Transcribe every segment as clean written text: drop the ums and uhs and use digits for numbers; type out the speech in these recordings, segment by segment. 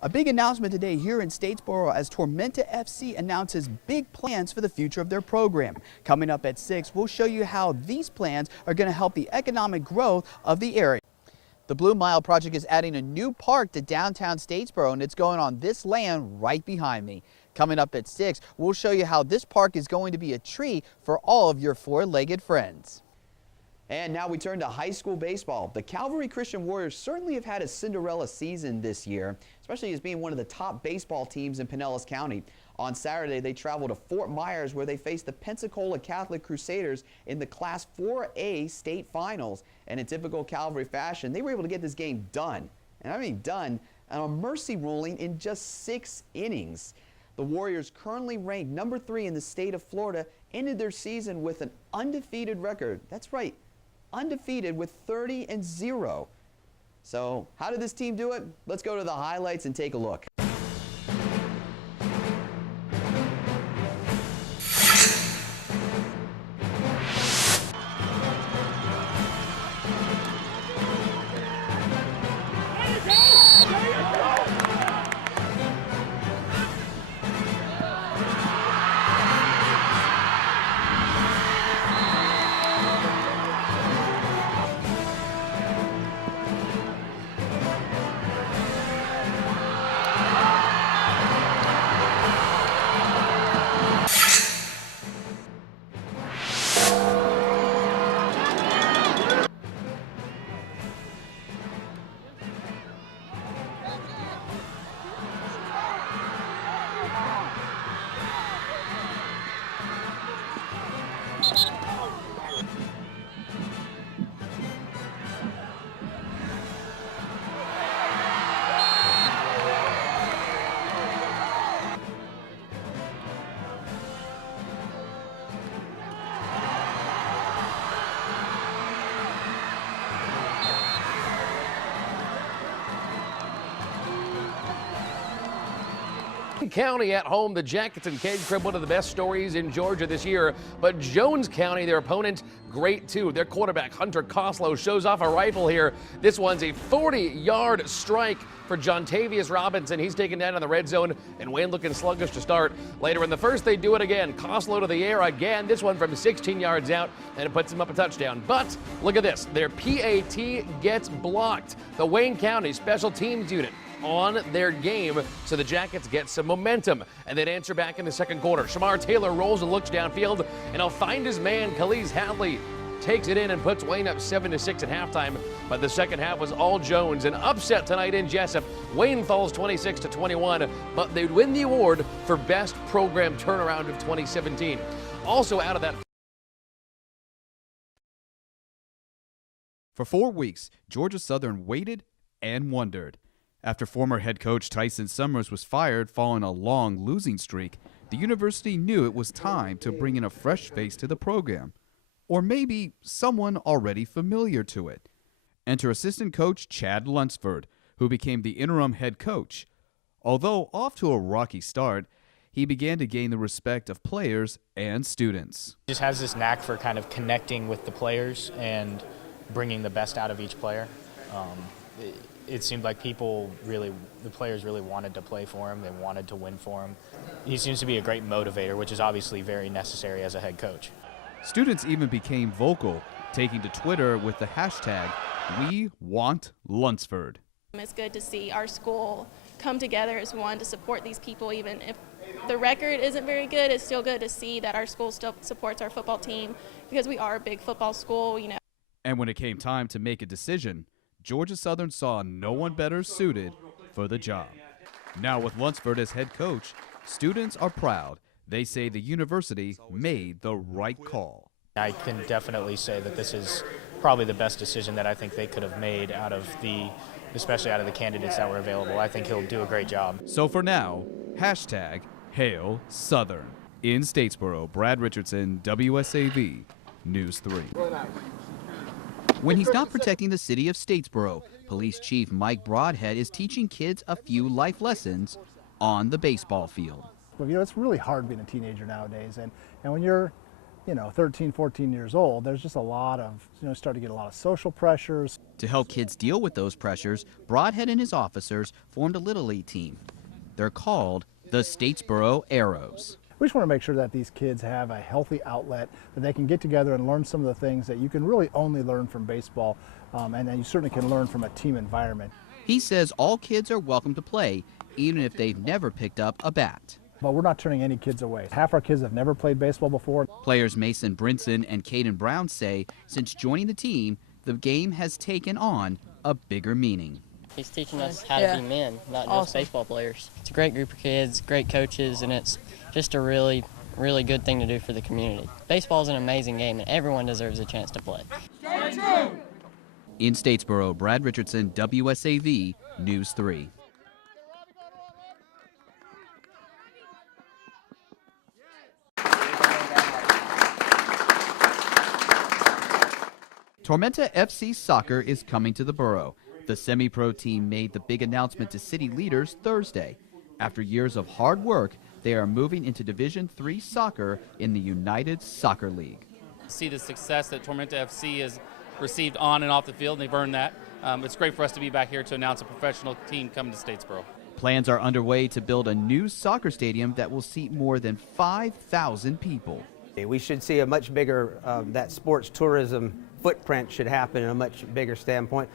A big announcement today here in Statesboro as Tormenta FC announces big plans for the future of their program. Coming up at 6, we'll show you how these plans are going to help the economic growth of the area. The Blue Mile project is adding a new park to downtown Statesboro, and it's going on this land right behind me. Coming up at 6, we'll show you how this park is going to be a treat for all of your four-legged friends. And now we turn to high school baseball. The Calvary Christian Warriors certainly have had a Cinderella season this year, especially as being one of the top baseball teams in Pinellas County. On Saturday, they traveled to Fort Myers where they faced the Pensacola Catholic Crusaders in the Class 4A state finals. And in typical Calvary fashion, they were able to get this game done. And I mean done on a mercy ruling in just 6 innings. The Warriors, currently ranked number 3 in the state of Florida, ended their season with an undefeated record. That's right, undefeated with 30-0. So how did this team do it? Let's go to the highlights and take a look. County at home, the Jackets and Cage Crib, one of the best stories in Georgia this year. But Jones County, their opponent, great too. Their quarterback, Hunter Koslow, shows off a rifle here. This one's a 40-yard strike for Jontavius Robinson. He's taken down in the red zone, and Wayne looking sluggish to start. Later in the first, they do it again. Koslow to the air again, this one from 16 yards out, and it puts him up a touchdown. But look at this. Their PAT gets blocked. The Wayne County Special Teams unit on their game, so the Jackets get some momentum and then answer back in the second quarter. Shamar Taylor rolls and looks downfield, and he'll find his man. Khalees Hadley takes it in and puts Wayne up 7-6 at halftime, but the second half was all Jones. An upset tonight in Jessup. Wayne falls 26-21, but they'd win the award for best program turnaround of 2017. Also out of that. For 4 weeks, Georgia Southern waited and wondered. After former head coach Tyson Summers was fired following a long losing streak, the university knew it was time to bring in a fresh face to the program, or maybe someone already familiar to it. Enter assistant coach Chad Lunsford, who became the interim head coach. Although off to a rocky start, he began to gain the respect of players and students. He just has this knack for kind of connecting with the players and bringing the best out of each player. It seemed like the players really wanted to play for him. They wanted to win for him. He seems to be a great motivator, which is obviously very necessary as a head coach. Students even became vocal, taking to Twitter with the hashtag #WeWantLunsford. It's good to see our school come together as one to support these people. Even if the record isn't very good, it's still good to see that our school still supports our football team, because we are a big football school, you know. And when it came time to make a decision, Georgia Southern saw no one better suited for the job. Now with Lunsford as head coach, students are proud. They say the university made the right call. I can definitely say that this is probably the best decision that I think they could have made especially out of the candidates that were available. I think he'll do a great job. So for now, #Hail Southern. In Statesboro, Brad Richardson, WSAV News 3. When he's not protecting the city of Statesboro, Police Chief Mike Broadhead is teaching kids a few life lessons on the baseball field. Well, you know, it's really hard being a teenager nowadays, and when you're 13, 14 years old, there's just a lot of, start to get a lot of social pressures. To help kids deal with those pressures, Broadhead and his officers formed a Little League team. They're called the Statesboro Arrows. We just want to make sure that these kids have a healthy outlet, that they can get together and learn some of the things that you can really only learn from baseball, and then you certainly can learn from a team environment. He says all kids are welcome to play, even if they've never picked up a bat. But we're not turning any kids away. Half our kids have never played baseball before. Players Mason Brinson and Caden Brown say since joining the team, the game has taken on a bigger meaning. He's teaching us how to be men, not just baseball players. It's a great group of kids, great coaches, and it's just a really, really good thing to do for the community. Baseball is an amazing game, and everyone deserves a chance to play. In Statesboro, Brad Richardson, WSAV News 3. Tormenta FC Soccer is coming to the borough. The semi-pro team made the big announcement to city leaders Thursday. After years of hard work, they are moving into Division III soccer in the United Soccer League. See the success that Tormenta FC has received on and off the field, and they've earned that. It's great for us to be back here to announce a professional team coming to Statesboro. Plans are underway to build a new soccer stadium that will seat more than 5,000 people. We should see a much bigger, that sports tourism footprint should happen in a much bigger standpoint.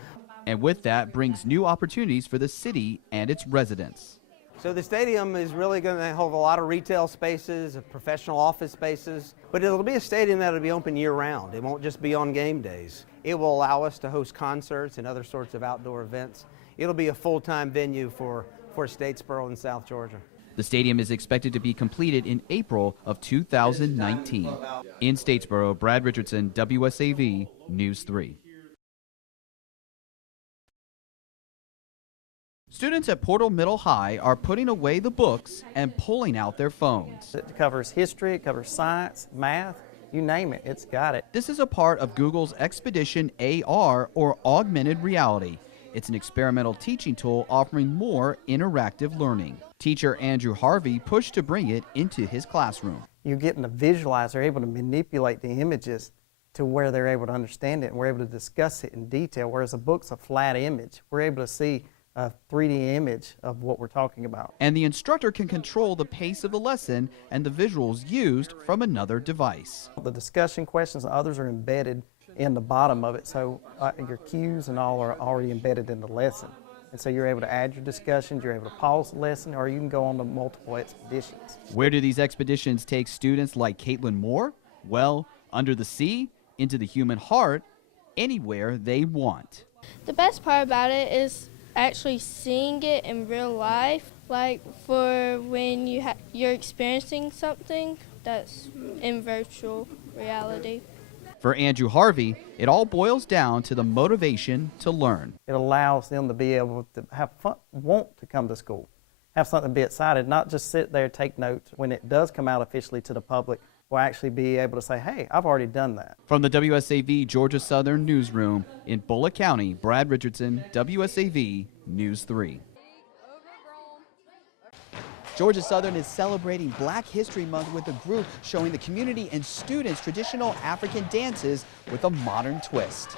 And with that brings new opportunities for the city and its residents. So the stadium is really going to hold a lot of retail spaces, professional office spaces, but it'll be a stadium that'll be open year-round. It won't just be on game days. It will allow us to host concerts and other sorts of outdoor events. It'll be a full-time venue for Statesboro in South Georgia. The stadium is expected to be completed in April of 2019. In Statesboro, Brad Richardson, WSAV News 3. Students at Portal Middle High are putting away the books and pulling out their phones. It covers history, it covers science, math, you name it, it's got it. This is a part of Google's Expedition AR, or augmented reality. It's an experimental teaching tool offering more interactive learning. Teacher Andrew Harvey pushed to bring it into his classroom. You're getting to visualize, they're able to manipulate the images to where they're able to understand it, and we're able to discuss it in detail, whereas a book's a flat image. We're able to see a 3D image of what we're talking about. And the instructor can control the pace of the lesson and the visuals used from another device. The discussion questions and others are embedded in the bottom of it, so your cues and all are already embedded in the lesson. And so you're able to add your discussions, you're able to pause the lesson, or you can go on to multiple expeditions. Where do these expeditions take students like Caitlin Moore? Well, under the sea, into the human heart, anywhere they want. The best part about it is actually seeing it in real life, like for when you're experiencing something that's in virtual reality. For Andrew Harvey, it all boils down to the motivation to learn. It allows them to be able to have fun, want to come to school, have something to be excited, not just sit there, take notes. When it does come out officially to the public, we'll actually be able to say, hey, I've already done that. From the WSAV Georgia Southern Newsroom in Bullitt County, Brad Richardson, WSAV News 3. Georgia Southern is celebrating Black History Month with a group showing the community and students traditional African dances with a modern twist.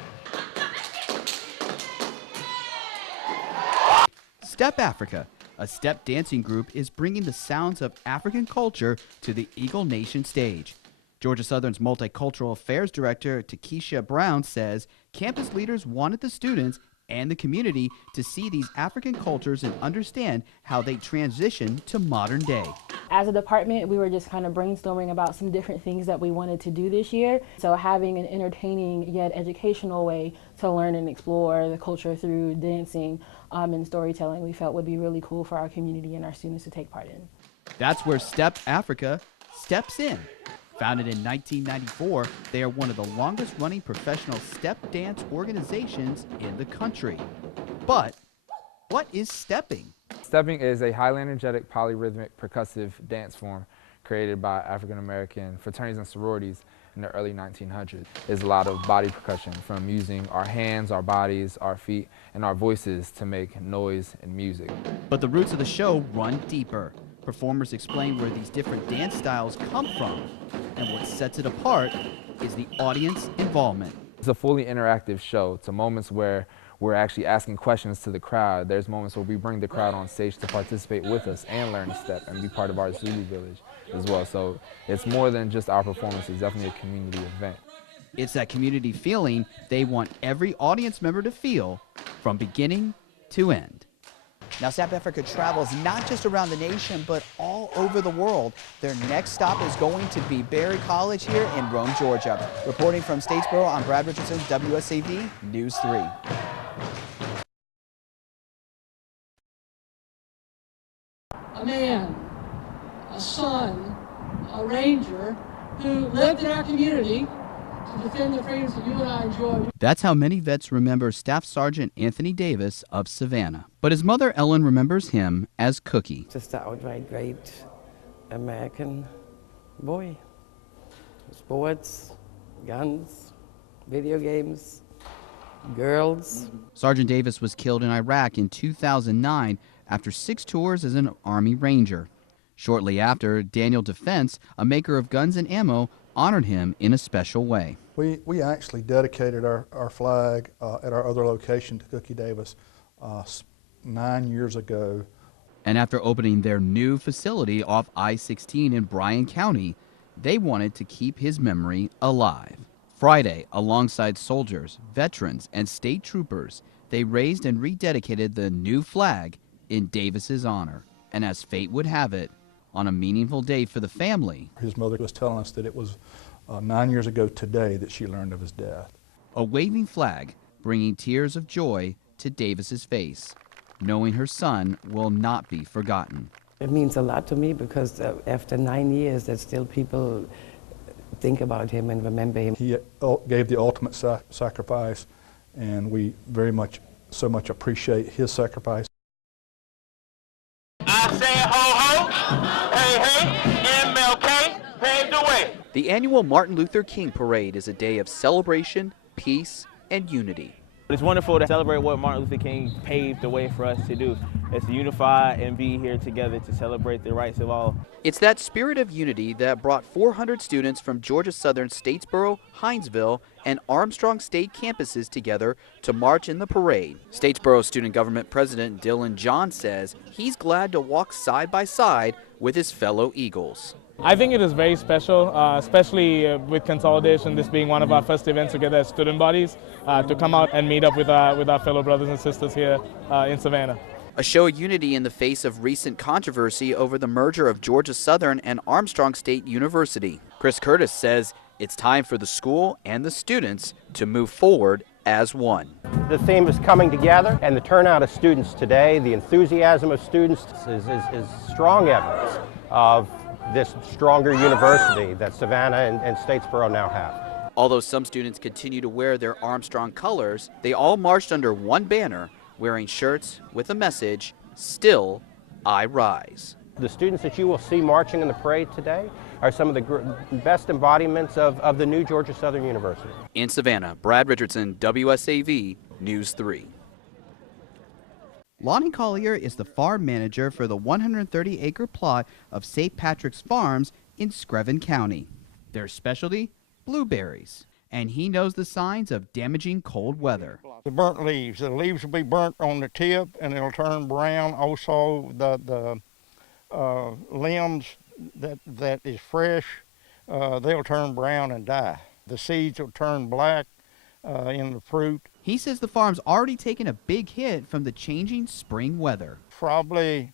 Step Africa, a step dancing group, is bringing the sounds of African culture to the Eagle Nation stage. Georgia Southern's Multicultural Affairs Director, Takesha Brown, says campus leaders wanted the students and the community to see these African cultures and understand how they transition to modern day. As a department, we were just kind of brainstorming about some different things that we wanted to do this year. So having an entertaining yet educational way to learn and explore the culture through dancing and storytelling, we felt would be really cool for our community and our students to take part in. That's where Step Africa steps in. Founded in 1994, they are one of the longest-running professional step dance organizations in the country. But what is stepping? Stepping is a highly energetic, polyrhythmic, percussive dance form created by African-American fraternities and sororities in the early 1900s. There's a lot of body percussion, from using our hands, our bodies, our feet, and our voices to make noise and music. But the roots of the show run deeper. Performers explain where these different dance styles come from and And what sets it apart is the audience involvement. It's a fully interactive show. It's moments where we're actually asking questions to the crowd. There's moments where we bring the crowd on stage to participate with us and learn a step and be part of our Zulu village as well. So it's more than just our performance. It's definitely a community event. It's that community feeling they want every audience member to feel from beginning to end. Now, Sap Africa travels not just around the nation, but all over the world. Their next stop is going to be Berry College here in Rome, Georgia. Reporting from Statesboro, I'm Brad Richardson, WSAV News 3. A man, a son, a ranger who lived in our community to defend the freedoms that you and I enjoy. That's how many vets remember Staff Sergeant Anthony Davis of Savannah. But his mother, Ellen, remembers him as Cookie. Just an outright great American boy. Sports, guns, video games, girls. Sergeant Davis was killed in Iraq in 2009 after 6 tours as an Army Ranger. Shortly after, Daniel Defense, a maker of guns and ammo, honored him in a special way. We actually dedicated our flag at our other location to Cookie Davis 9 years ago. And after opening their new facility off I-16 in Bryan County, they wanted to keep his memory alive. Friday, alongside soldiers, veterans, and state troopers, they raised and rededicated the new flag in Davis's honor. And as fate would have it, on a meaningful day for the family, his mother was telling us that it was 9 years ago today that she learned of his death. A waving flag bringing tears of joy to Davis's face, knowing her son will not be forgotten. It means a lot to me because after 9 years, that still people think about him and remember him. He gave the ultimate sacrifice, and we so much appreciate his sacrifice. I say ho ho, hey hey, MLK paved the way. The annual Martin Luther King Parade is a day of celebration, peace, and unity. It's wonderful to celebrate what Martin Luther King paved the way for us to do. It's to unify and be here together to celebrate the rights of all. It's that spirit of unity that brought 400 students from Georgia Southern Statesboro, Hinesville, and Armstrong State campuses together to march in the parade. Statesboro Student Government President Dylan John says he's glad to walk side by side with his fellow Eagles. I think it is very special, especially with consolidation, this being one of our first events together as student bodies, to come out and meet up with our fellow brothers and sisters here in Savannah. A show of unity in the face of recent controversy over the merger of Georgia Southern and Armstrong State University. Chris Curtis says it's time for the school and the students to move forward as one. The theme is coming together, and the turnout of students today, the enthusiasm of students is strong evidence of this stronger university that Savannah and Statesboro now have. Although some students continue to wear their Armstrong colors, they all marched under one banner, wearing shirts with a message, "Still I Rise." The students that you will see marching in the parade today are some of the best embodiments of the new Georgia Southern University. In Savannah, Brad Richardson, WSAV News 3. Lonnie Collier is the farm manager for the 130-acre plot of St. Patrick's Farms in Screven County. Their specialty, blueberries. And he knows the signs of damaging cold weather. The burnt leaves. The leaves will be burnt on the tip and it'll turn brown. Also, the limbs that is fresh, they'll turn brown and die. The seeds will turn black in the fruit. He says the farm's already taken a big hit from the changing spring weather. Probably,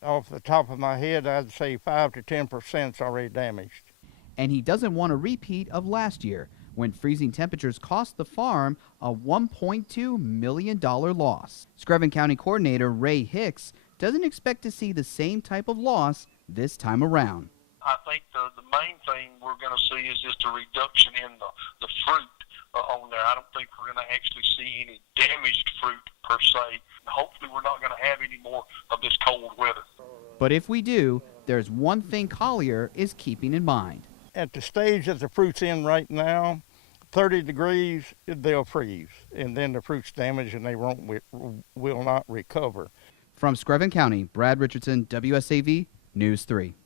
off the top of my head, I'd say 5 to 10% is already damaged. And he doesn't want a repeat of last year, when freezing temperatures cost the farm a $1.2 million loss. Screven County Coordinator Ray Hicks doesn't expect to see the same type of loss this time around. I think the main thing we're going to see is just a reduction in the fruit on there. I don't think we're going to actually see any damaged fruit per se. Hopefully we're not going to have any more of this cold weather. But if we do, there's one thing Collier is keeping in mind. At the stage that the fruit's in right now, 30 degrees, they'll freeze, and then the fruit's damaged and they will not recover. From Screven County, Brad Richardson, WSAV News 3.